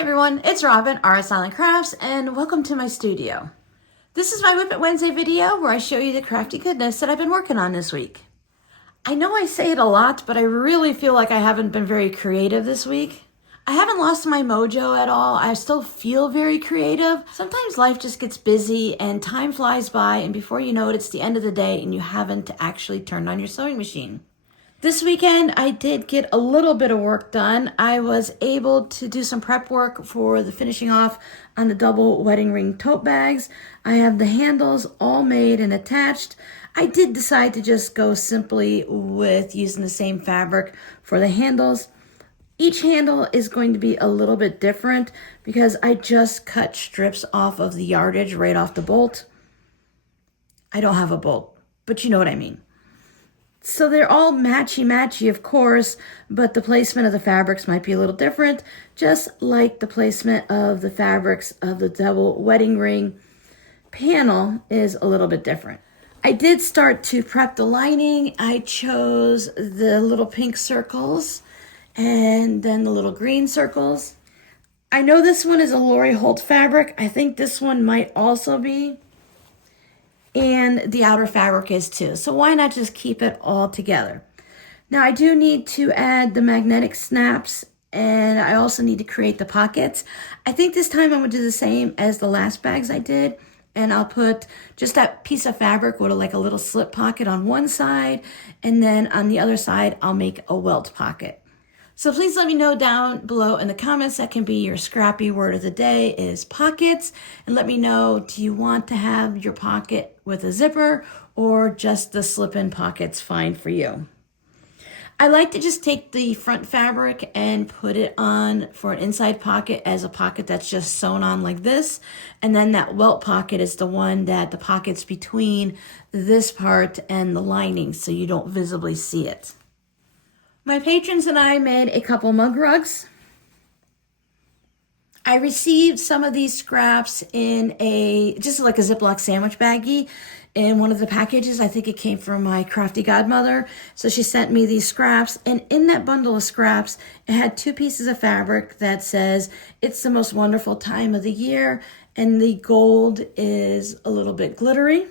Hi everyone, it's Robin, Art Silent Crafts, and welcome to my studio. This is my Whip It Wednesday video where I show you the crafty goodness that I've been working on this week. I know I say it a lot, but I really feel like I haven't been very creative this week. I haven't lost my mojo at all. I still feel very creative. Sometimes life just gets busy and time flies by, and before you know it, it's the end of the day and you haven't actually turned on your sewing machine. This weekend, I did get a little bit of work done. I was able to do some prep work for the finishing off on the double wedding ring tote bags. I have the handles all made and attached. I did decide to just go simply with using the same fabric for the handles. Each handle is going to be a little bit different because I just cut strips off of the yardage right off the bolt. I don't have a bolt, but you know what I mean. So they're all matchy-matchy, of course, but the placement of the fabrics might be a little different, just like the placement of the fabrics of the double wedding ring panel is a little bit different. I did start to prep the lining. I chose the little pink circles and then the little green circles. I know this one is a Lori Holt fabric. I think this one might also be. And the outer fabric is too. So why not just keep it all together? Now I do need to add the magnetic snaps, and I also need to create the pockets. I think this time I'm going to do the same as the last bags I did, and I'll put just that piece of fabric with like a little slip pocket on one side, and then on the other side I'll make a welt pocket. So please let me know down below in the comments. That can be your scrappy word of the day is pockets. And let me know, do you want to have your pocket with a zipper or just the slip-in pockets fine for you? I like to just take the front fabric and put it on for an inside pocket as a pocket that's just sewn on like this. And then that welt pocket is the one that the pocket's between this part and the lining so you don't visibly see it. My patrons and I made a couple mug rugs. I received some of these scraps in just like a Ziploc sandwich baggie in one of the packages. I think it came from my crafty godmother. So she sent me these scraps, and in that bundle of scraps, it had two pieces of fabric that says, "It's the most wonderful time of the year," and the gold is a little bit glittery.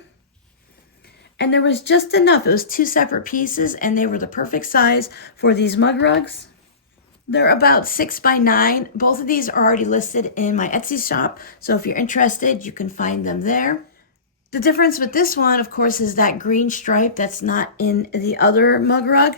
And there was just enough. It was two separate pieces, and they were the perfect size for these mug rugs. They're about 6 by 9. Both of these are already listed in my Etsy shop, so if you're interested, you can find them there. The difference with this one, of course, is that green stripe that's not in the other mug rug.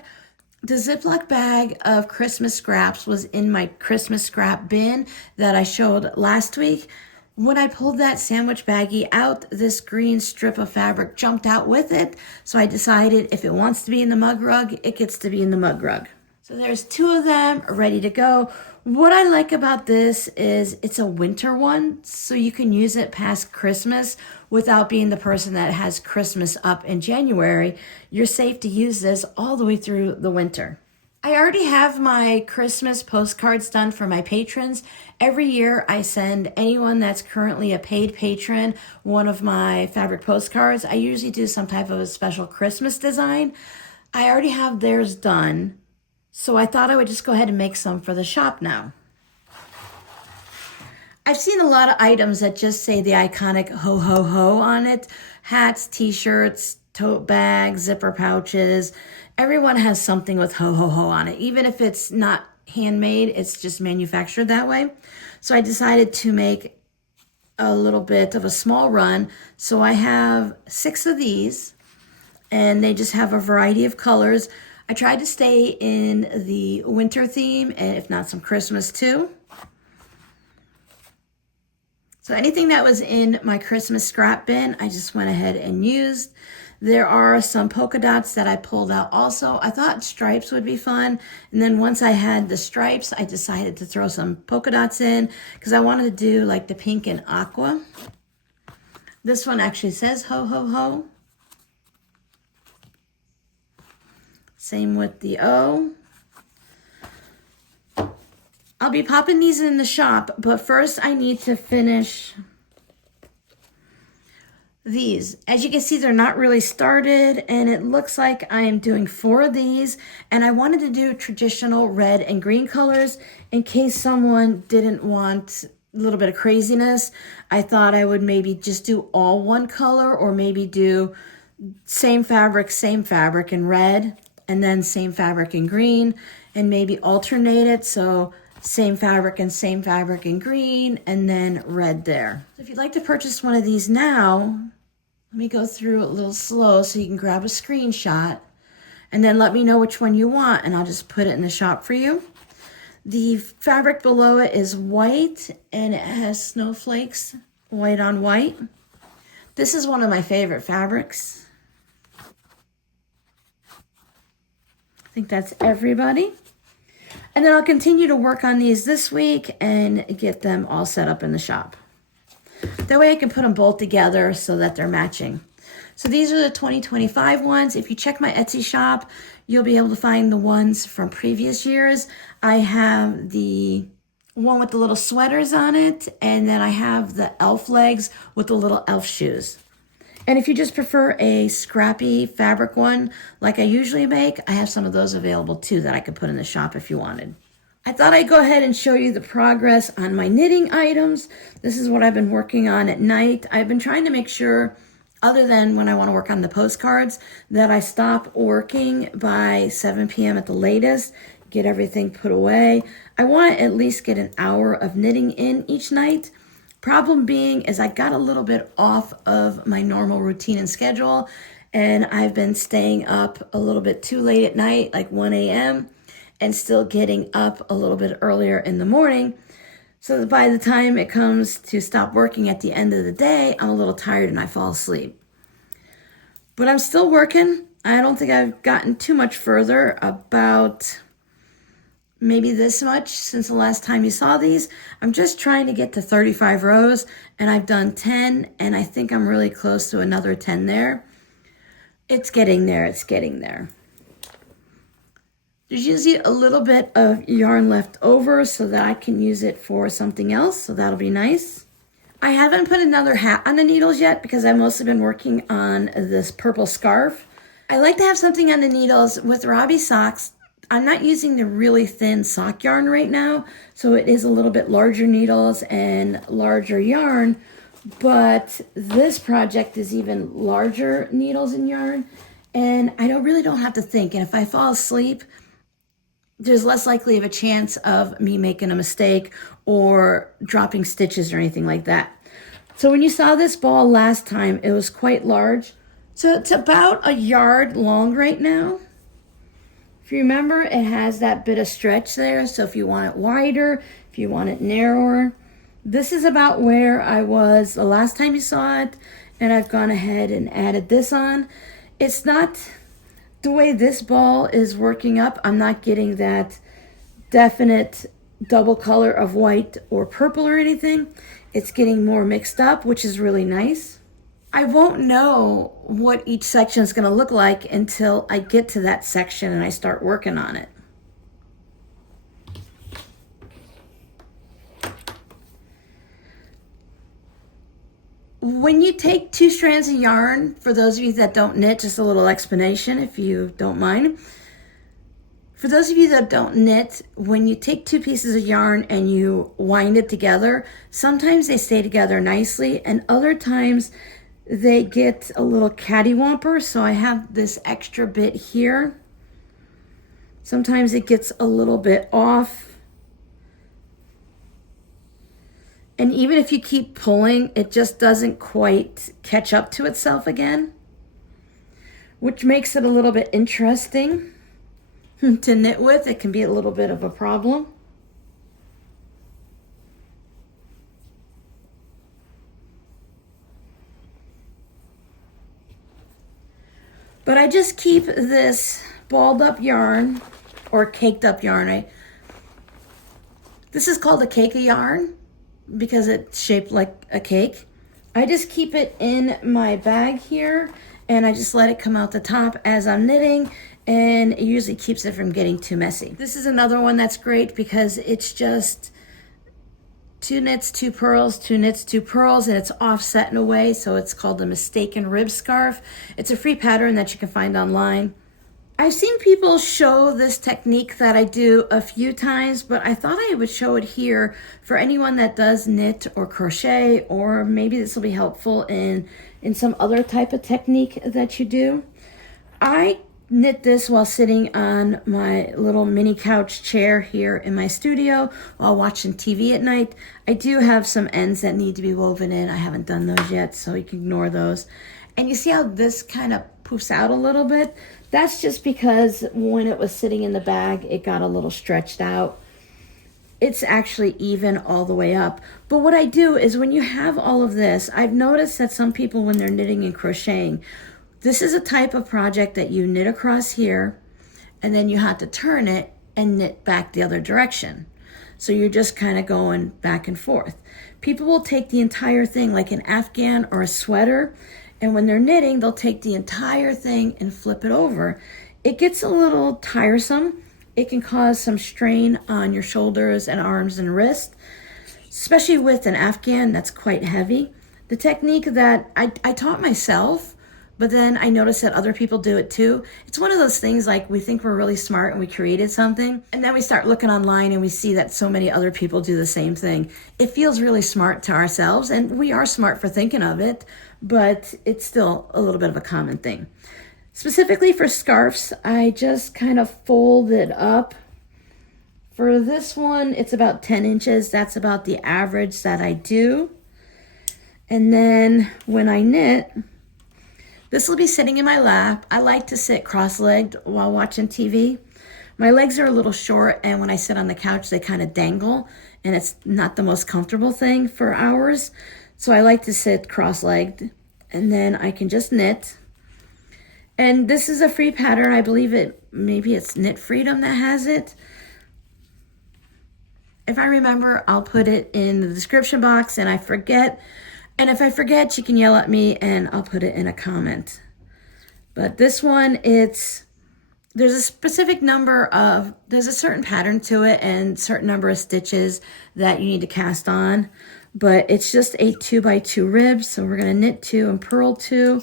The Ziploc bag of Christmas scraps was in my Christmas scrap bin that I showed last week. When I pulled that sandwich baggie out, this green strip of fabric jumped out with it. So I decided if it wants to be in the mug rug, it gets to be in the mug rug. So there's two of them ready to go. What I like about this is it's a winter one, so you can use it past Christmas without being the person that has Christmas up in January. You're safe to use this all the way through the winter. I already have my Christmas postcards done for my patrons. Every year I send anyone that's currently a paid patron one of my fabric postcards. I usually do some type of a special Christmas design. I already have theirs done, so I thought I would just go ahead and make some for the shop now. I've seen a lot of items that just say the iconic ho ho ho on it. Hats, t-shirts, tote bags, zipper pouches. Everyone has something with ho ho ho on it. Even if it's not handmade, it's just manufactured that way. So I decided to make a little bit of a small run. So I have 6 of these, and they just have a variety of colors. I tried to stay in the winter theme, and if not some Christmas too. So anything that was in my Christmas scrap bin, I just went ahead and used. There are some polka dots that I pulled out also. I thought stripes would be fun. And then once I had the stripes, I decided to throw some polka dots in because I wanted to do like the pink and aqua. This one actually says ho, ho, ho. Same with the O. I'll be popping these in the shop, but first I need to finish These, as you can see, they're not really started, and it looks like I am doing 4 of these, and I wanted to do traditional red and green colors in case someone didn't want a little bit of craziness. I thought I would maybe just do all one color, or maybe do same fabric in red, and then same fabric in green, and maybe alternate it, so same fabric in green, and then red there. So if you'd like to purchase one of these now, let me go through a little slow so you can grab a screenshot, and then let me know which one you want, and I'll just put it in the shop for you. The fabric below it is white, and it has snowflakes, white on white. This is one of my favorite fabrics. I think that's everybody. And then I'll continue to work on these this week and get them all set up in the shop. That way I can put them both together so that they're matching. So these are the 2025 ones. If you check my Etsy shop, you'll be able to find the ones from previous years. I have the one with the little sweaters on it, and then I have the elf legs with the little elf shoes. And if you just prefer a scrappy fabric one, like I usually make, I have some of those available too that I could put in the shop if you wanted. I thought I'd go ahead and show you the progress on my knitting items. This is what I've been working on at night. I've been trying to make sure, other than when I want to work on the postcards, that I stop working by 7 p.m. at the latest, get everything put away. I want to at least get an hour of knitting in each night. Problem being is I got a little bit off of my normal routine and schedule, and I've been staying up a little bit too late at night, like 1 a.m., and still getting up a little bit earlier in the morning. So that by the time it comes to stop working at the end of the day, I'm a little tired and I fall asleep. But I'm still working. I don't think I've gotten too much further, about maybe this much since the last time you saw these. I'm just trying to get to 35 rows, and I've done 10, and I think I'm really close to another 10 there. It's getting there, it's getting there. There's usually a little bit of yarn left over so that I can use it for something else, so that'll be nice. I haven't put another hat on the needles yet because I've mostly been working on this purple scarf. I like to have something on the needles with Robbie socks. I'm not using the really thin sock yarn right now, so it is a little bit larger needles and larger yarn, but this project is even larger needles and yarn, and I really don't have to think, and if I fall asleep, there's less likely of a chance of me making a mistake or dropping stitches or anything like that. So when you saw this ball last time, it was quite large. So it's about a yard long right now. If you remember, it has that bit of stretch there. So if you want it wider, if you want it narrower, this is about where I was the last time you saw it. And I've gone ahead and added this on. It's not the way this ball is working up. I'm not getting that definite double color of white or purple or anything. It's getting more mixed up, which is really nice. I won't know what each section is going to look like until I get to that section and I start working on it. When you take 2 strands of yarn, for those of you that don't knit, just a little explanation if you don't mind. For those of you that don't knit, when you take 2 pieces of yarn and you wind it together, sometimes they stay together nicely and other times they get a little cattywomper. So I have this extra bit here. Sometimes it gets a little bit off. And even if you keep pulling, it just doesn't quite catch up to itself again, which makes it a little bit interesting to knit with. It can be a little bit of a problem. But I just keep this balled up yarn or caked up yarn. This is called a cake of yarn because it's shaped like a cake. I just keep it in my bag here and I just let it come out the top as I'm knitting, and it usually keeps it from getting too messy. This is another one that's great because it's just 2 knits, 2 purls, 2 knits, 2 purls, and it's offset in a way, so it's called the mistaken rib scarf. It's a free pattern that you can find online. I've seen people show this technique that I do a few times, but I thought I would show it here for anyone that does knit or crochet, or maybe this will be helpful in some other type of technique that you do. I knit this while sitting on my little mini couch chair here in my studio while watching TV at night. I do have some ends that need to be woven in. I haven't done those yet, so you can ignore those. And you see how this kind of poofs out a little bit? That's just because when it was sitting in the bag, it got a little stretched out. It's actually even all the way up. But what I do is when you have all of this, I've noticed that some people when they're knitting and crocheting, this is a type of project that you knit across here and then you have to turn it and knit back the other direction. So you're just kind of going back and forth. People will take the entire thing like an Afghan or a sweater, and when they're knitting, they'll take the entire thing and flip it over. It gets a little tiresome. It can cause some strain on your shoulders and arms and wrists, especially with an Afghan that's quite heavy. The technique that I taught myself, but then I noticed that other people do it too. It's one of those things like we think we're really smart and we created something, and then we start looking online and we see that so many other people do the same thing. It feels really smart to ourselves, and we are smart for thinking of it, but it's still a little bit of a common thing. Specifically for scarves, I just kind of fold it up. For this one, it's about 10 inches. That's about the average that I do. And then when I knit, this will be sitting in my lap. I like to sit cross-legged while watching TV. My legs are a little short, and when I sit on the couch, they kind of dangle, and it's not the most comfortable thing for hours. So I like to sit cross-legged, and then I can just knit. And this is a free pattern. I believe maybe it's Knit Freedom that has it. If I remember, I'll put it in the description box, and if I forget, you can yell at me and I'll put it in a comment. But this one, there's a specific there's a certain pattern to it and certain number of stitches that you need to cast on. But it's just a 2x2 rib, so we're gonna knit 2 and purl 2.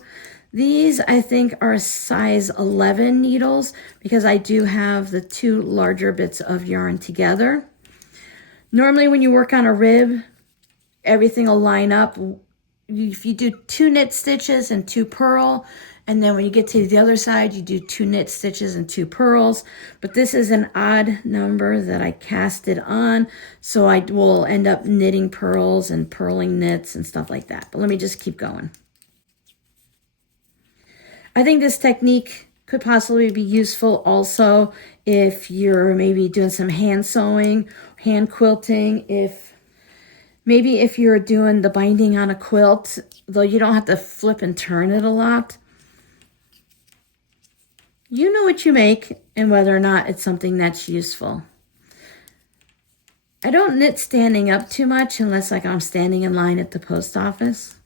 These, I think, are size 11 needles because I do have the 2 larger bits of yarn together. Normally when you work on a rib, everything will line up. If you do 2 knit stitches and 2 purl, and then when you get to the other side, you do 2 knit stitches and 2 purls. But this is an odd number that I casted on, so I will end up knitting purls and purling knits and stuff like that. But let me just keep going. I think this technique could possibly be useful also if you're maybe doing some hand sewing, hand quilting, if you're doing the binding on a quilt, though you don't have to flip and turn it a lot. You know what you make and whether or not it's something that's useful. I don't knit standing up too much unless like I'm standing in line at the post office.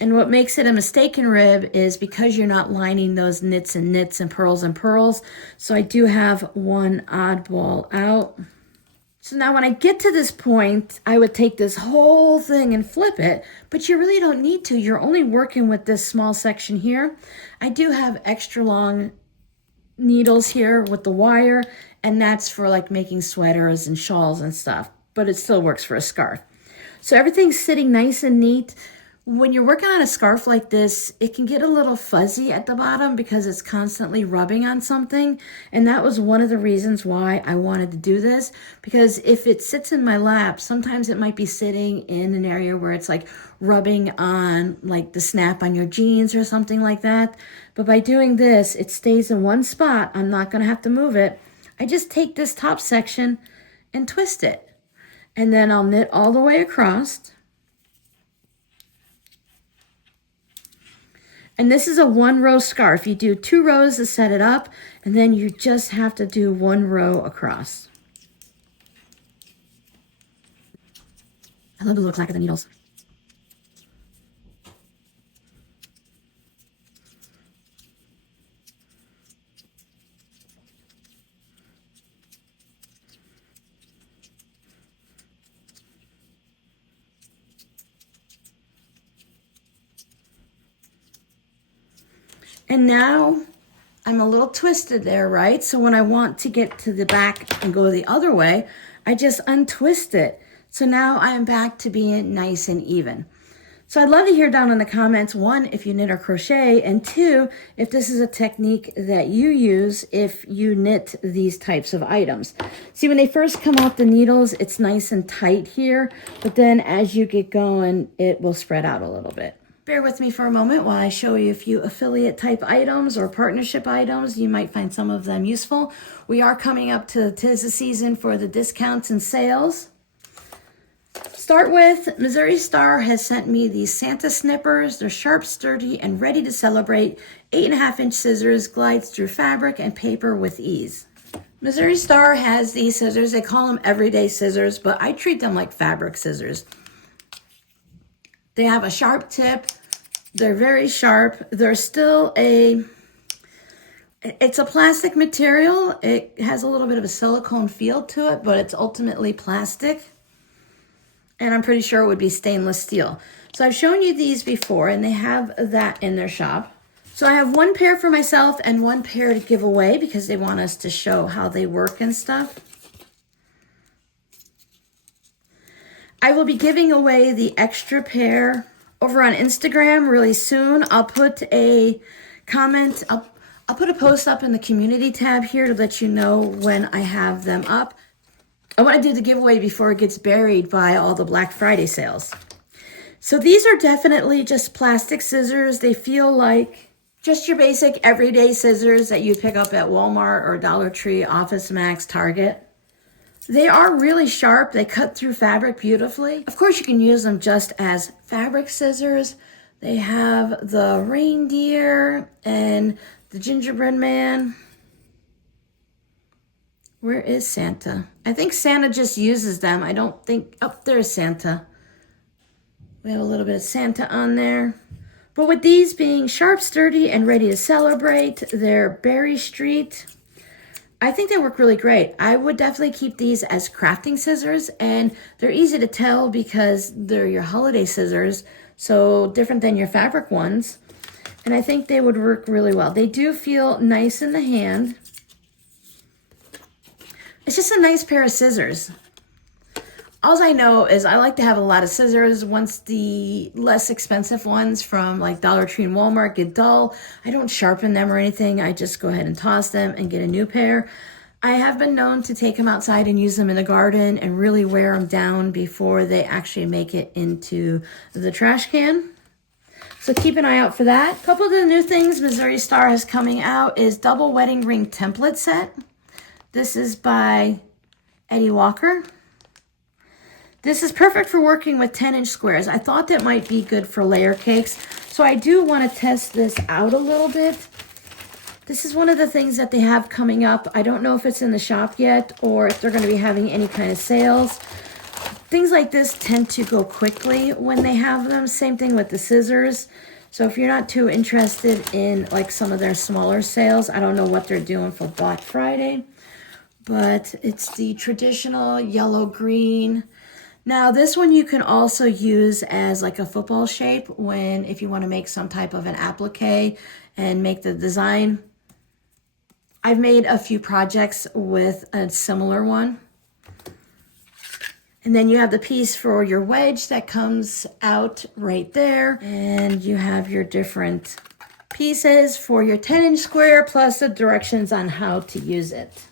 And what makes it a mistaken rib is because you're not lining those knits and purls and purls. So I do have one oddball out. So now when I get to this point, I would take this whole thing and flip it, but you really don't need to. You're only working with this small section here. I do have extra long needles here with the wire, and that's for like making sweaters and shawls and stuff, but it still works for a scarf. So everything's sitting nice and neat. When you're working on a scarf like this, it can get a little fuzzy at the bottom because it's constantly rubbing on something. And that was one of the reasons why I wanted to do this, because if it sits in my lap, sometimes it might be sitting in an area where it's like rubbing on like the snap on your jeans or something like that. But by doing this, it stays in one spot. I'm not going to have to move it. I just take this top section and twist it. And then I'll knit all the way across. And this is a 1-row scarf. You do 2 rows to set it up, and then you just have to do 1 row across. I love the little clack of the needles. And now I'm a little twisted there, right? So when I want to get to the back and go the other way, I just untwist it. So now I'm back to being nice and even. So I'd love to hear down in the comments, one, if you knit or crochet, and two, if this is a technique that you use if you knit these types of items. See, when they first come off the needles, it's nice and tight here, but then as you get going, it will spread out a little bit. Bear with me for a moment while I show you a few affiliate type items or partnership items. You might find some of them useful. We are coming up to 'tis the season for the discounts and sales. Start with, Missouri Star has sent me these Santa snippers. They're sharp, sturdy, and ready to celebrate. 8.5-inch scissors, glides through fabric and paper with ease. Missouri Star has these scissors. They call them everyday scissors, but I treat them like fabric scissors. They have a sharp tip. They're very sharp. They're still it's a plastic material. It has a little bit of a silicone feel to it, but it's ultimately plastic. And I'm pretty sure it would be stainless steel. So I've shown you these before, and they have that in their shop. So I have one pair for myself and one pair to give away because they want us to show how they work and stuff. I will be giving away the extra pair over on Instagram really soon. I'll put a comment, I'll put a post up in the community tab here to let you know when I have them up. I want to do the giveaway before it gets buried by all the Black Friday sales. So these are definitely just plastic scissors. They feel like just your basic everyday scissors that you pick up at Walmart or Dollar Tree, Office Max, Target. They are really sharp. They cut through fabric beautifully. Of course, you can use them just as fabric scissors. They have the reindeer and the gingerbread man. Where is Santa? I think Santa just uses them. I don't think, oh, there's Santa. We have a little bit of Santa on there. But with these being sharp, sturdy, and ready to celebrate, they're Berry Street. I think they work really great. I would definitely keep these as crafting scissors, and they're easy to tell because they're your holiday scissors, so different than your fabric ones. And I think they would work really well. They do feel nice in the hand. It's just a nice pair of scissors. All I know is I like to have a lot of scissors. Once the less expensive ones from like Dollar Tree and Walmart get dull, I don't sharpen them or anything. I just go ahead and toss them and get a new pair. I have been known to take them outside and use them in the garden and really wear them down before they actually make it into the trash can. So keep an eye out for that. A couple of the new things Missouri Star has coming out is double wedding ring template set. This is by Eddie Walker. This is perfect for working with 10-inch squares. I thought that might be good for layer cakes, so I do want to test this out a little bit. This is one of the things that they have coming up. I don't know if it's in the shop yet or if they're going to be having any kind of sales. Things like this tend to go quickly when they have them. Same thing with the scissors. So if you're not too interested in like some of their smaller sales, I don't know what they're doing for Black Friday. But it's the traditional yellow-green. Now this one you can also use as like a football shape if you want to make some type of an applique and make the design. I've made a few projects with a similar one. And then you have the piece for your wedge that comes out right there. And you have your different pieces for your 10-inch square plus the directions on how to use it.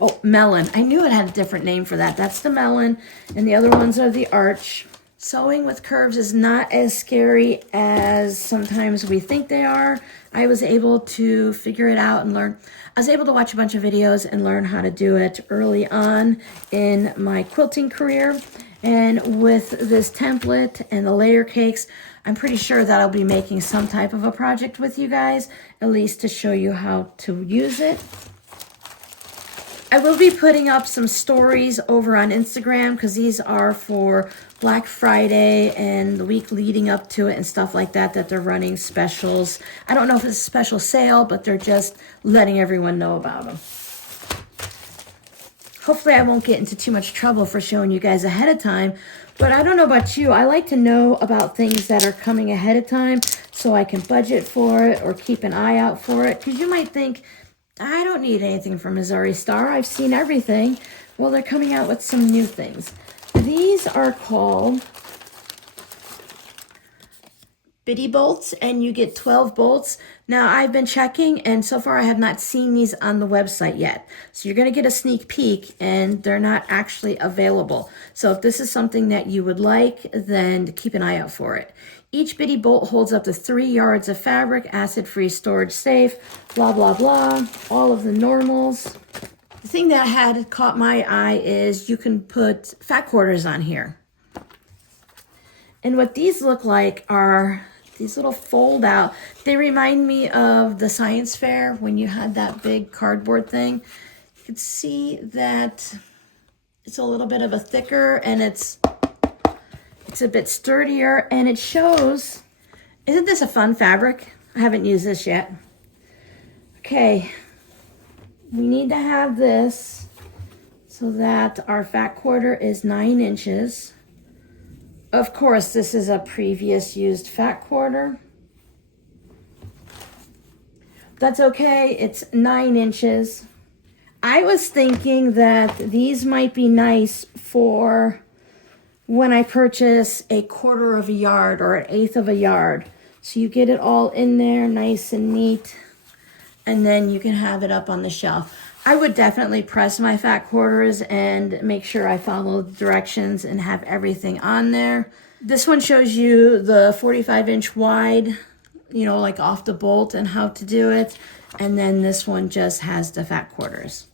Oh, melon. I knew it had a different name for that. That's the melon, and the other ones are the arch. Sewing with curves is not as scary as sometimes we think they are. I was able to figure it out and learn. I was able to watch a bunch of videos and learn how to do it early on in my quilting career. And with this template and the layer cakes, I'm pretty sure that I'll be making some type of a project with you guys, at least to show you how to use it. I will be putting up some stories over on Instagram because these are for Black Friday and the week leading up to it and stuff like that, that they're running specials. I don't know if it's a special sale, but they're just letting everyone know about them. Hopefully I won't get into too much trouble for showing you guys ahead of time, but I don't know about you. I like to know about things that are coming ahead of time so I can budget for it or keep an eye out for it. Because you might think, I don't need anything from Missouri Star. I've seen everything. Well, they're coming out with some new things. These are called bitty bolts, and you get 12 bolts. Now, I've been checking, and so far I have not seen these on the website yet. So you're going to get a sneak peek, and they're not actually available. So if this is something that you would like, then keep an eye out for it. Each bitty bolt holds up to 3 yards of fabric, acid-free, storage safe, blah, blah, blah, all of the normals. The thing that had caught my eye is you can put fat quarters on here. And what these look like are these little fold out. They remind me of the science fair when you had that big cardboard thing. You can see that it's a little bit of a thicker, and it's a bit sturdier, and it shows, isn't this a fun fabric? I haven't used this yet. Okay, we need to have this so that our fat quarter is 9 inches. Of course, this is a previous used fat quarter. That's okay, it's 9 inches. I was thinking that these might be nice for when I purchase a 1/4 of a yard or an 1/8 of a yard. So you get it all in there nice and neat, and then you can have it up on the shelf. I would definitely press my fat quarters and make sure I follow the directions and have everything on there. This one shows you the 45-inch wide, you know, like off the bolt and how to do it. And then this one just has the fat quarters.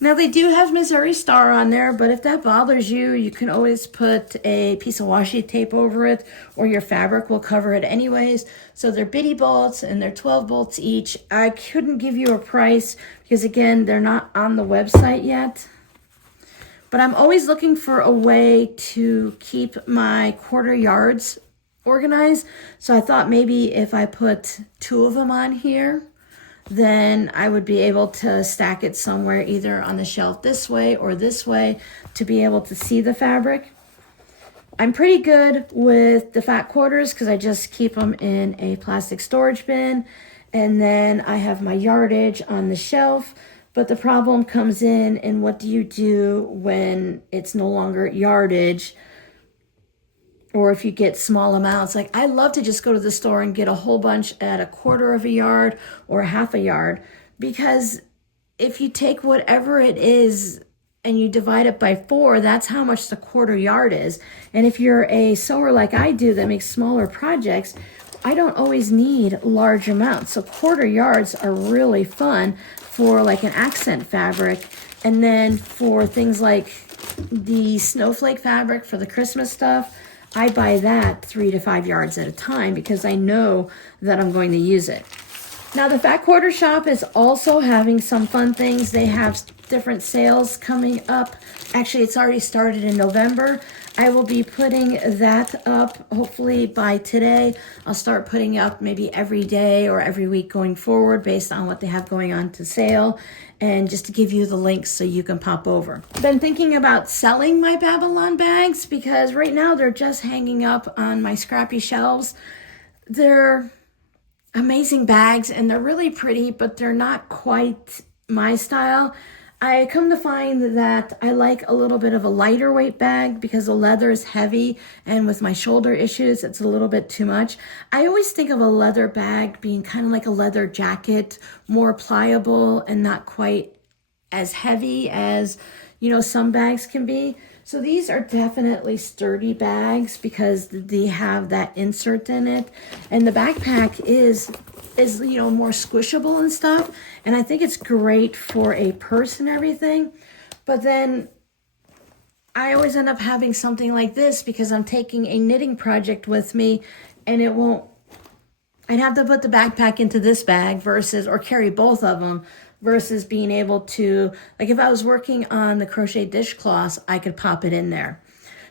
Now they do have Missouri Star on there, but if that bothers you, you can always put a piece of washi tape over it, or your fabric will cover it anyways. So they're bitty bolts, and they're 12 bolts each. I couldn't give you a price because, again, they're not on the website yet. But I'm always looking for a way to keep my 1/4 yards organized. So I thought maybe if I put 2 of them on here, then I would be able to stack it somewhere either on the shelf this way or this way to be able to see the fabric. I'm pretty good with the fat quarters because I just keep them in a plastic storage bin, and then I have my yardage on the shelf. But the problem comes in what do you do when it's no longer yardage, or if you get small amounts. Like, I love to just go to the store and get a whole bunch at a 1/4 of a yard or 1/2 a yard, because if you take whatever it is and you divide it by 4, that's how much the 1/4 yard is. And if you're a sewer like I do that makes smaller projects, I don't always need large amounts. So 1/4 yards are really fun for like an accent fabric. And then for things like the snowflake fabric for the Christmas stuff, I buy that 3 to 5 yards at a time because I know that I'm going to use it. Now, the Fat Quarter Shop is also having some fun things. They have different sales coming up. Actually, it's already started in November. I will be putting that up hopefully by today. I'll start putting up maybe every day or every week going forward based on what they have going on to sale, and just to give you the links so you can pop over. I've been thinking about selling my Babylon bags because right now they're just hanging up on my scrappy shelves. They're amazing bags and they're really pretty, but they're not quite my style. I come to find that I like a little bit of a lighter weight bag because the leather is heavy, and with my shoulder issues, it's a little bit too much. I always think of a leather bag being kind of like a leather jacket, more pliable and not quite as heavy as, you know, some bags can be. So these are definitely sturdy bags because they have that insert in it, and the backpack is you know, more squishable and stuff, and I think it's great for a purse and everything. But then I always end up having something like this because I'm taking a knitting project with me, and it won't, I'd have to put the backpack into this bag versus, or carry both of them, versus being able to, like if I was working on the crochet dishcloths, I could pop it in there.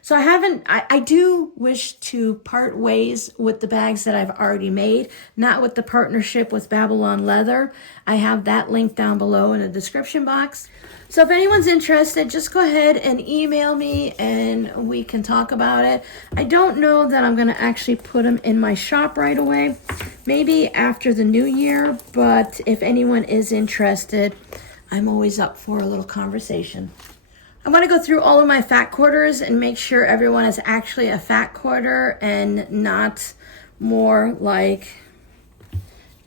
So I do wish to part ways with the bags that I've already made, not with the partnership with Babylon Leather. I have that link down below in the description box. So if anyone's interested, just go ahead and email me and we can talk about it. I don't know that I'm gonna actually put them in my shop right away, maybe after the new year, but if anyone is interested, I'm always up for a little conversation. I'm going to go through all of my fat quarters and make sure everyone is actually a fat quarter and not more like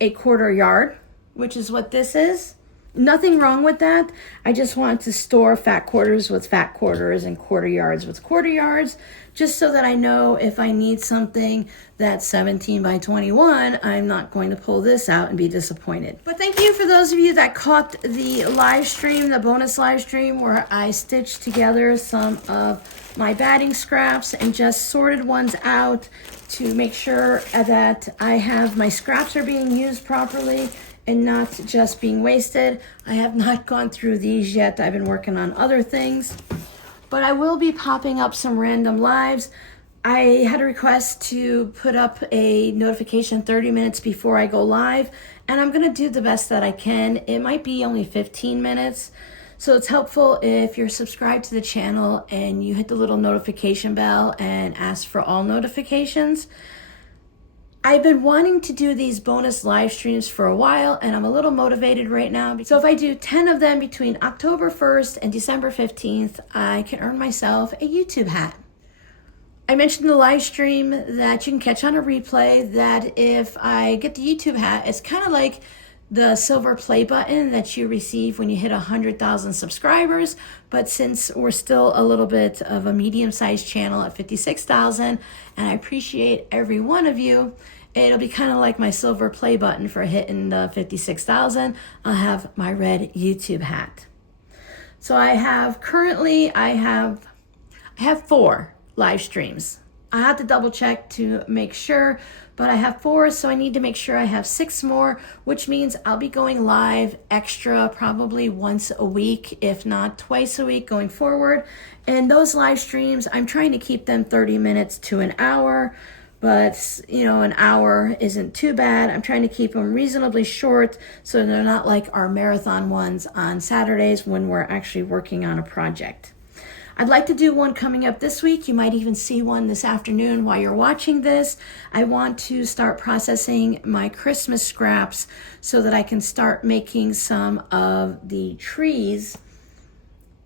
a quarter yard, which is what this is. Nothing wrong with that. I just want to store fat quarters with fat quarters and quarter yards with quarter yards, just so that I know if I need something that's 17 by 21, I'm not going to pull this out and be disappointed. But thank you for those of you that caught the live stream, the bonus live stream, where I stitched together some of my batting scraps and just sorted ones out to make sure that I have my scraps are being used properly and not just being wasted. I have not gone through these yet. I've been working on other things, but I will be popping up some random lives. I had a request to put up a notification 30 minutes before I go live, and I'm gonna do the best that I can. It might be only 15 minutes, so it's helpful if you're subscribed to the channel and you hit the little notification bell and ask for all notifications. I've been wanting to do these bonus live streams for a while, and I'm a little motivated right now. So if I do 10 of them between October 1st and December 15th, I can earn myself a YouTube hat. I mentioned in the live stream that you can catch on a replay that if I get the YouTube hat, it's kind of like the silver play button that you receive when you hit 100,000 subscribers. But since we're still a little bit of a medium-sized channel at 56,000, and I appreciate every one of you, it'll be kind of like my silver play button for hitting the 56,000. I'll have my red YouTube hat. So I have 4 live streams. I have to double check to make sure, but I have 4, so I need to make sure I have 6 more, which means I'll be going live extra probably once a week, if not twice a week going forward. And those live streams, I'm trying to keep them 30 minutes to an hour, but an hour isn't too bad. I'm trying to keep them reasonably short so they're not like our marathon ones on Saturdays when we're actually working on a project. I'd like to do one coming up this week. You might even see one this afternoon while you're watching this. I want to start processing my Christmas scraps so that I can start making some of the trees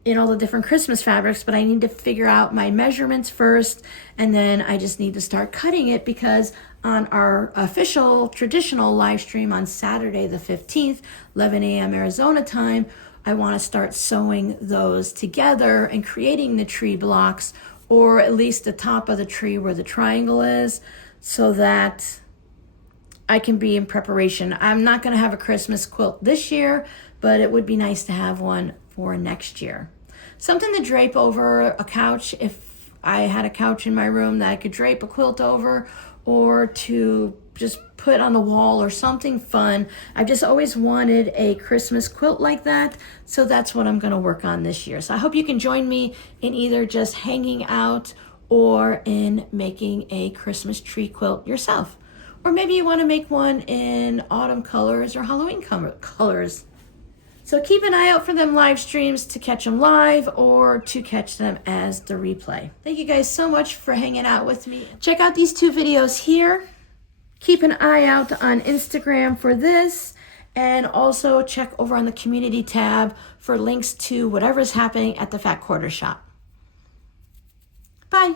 in all the different Christmas fabrics, but I need to figure out my measurements first, and then I just need to start cutting it, because on our official traditional live stream on Saturday the 15th, 11 a.m. Arizona time, I want to start sewing those together and creating the tree blocks, or at least the top of the tree where the triangle is, so that I can be in preparation. I'm not going to have a Christmas quilt this year, but it would be nice to have one for next year. Something to drape over a couch if I had a couch in my room that I could drape a quilt over, or to just put on the wall or something fun. I've just always wanted a Christmas quilt like that, so that's what I'm going to work on this year. So I hope you can join me in either just hanging out or in making a Christmas tree quilt yourself. Or maybe you want to make one in autumn colors or Halloween colors. So keep an eye out for them live streams to catch them live or to catch them as the replay. Thank you guys so much for hanging out with me. Check out these 2 videos here. Keep an eye out on Instagram for this, and also check over on the community tab for links to whatever's happening at the Fat Quarter Shop. Bye.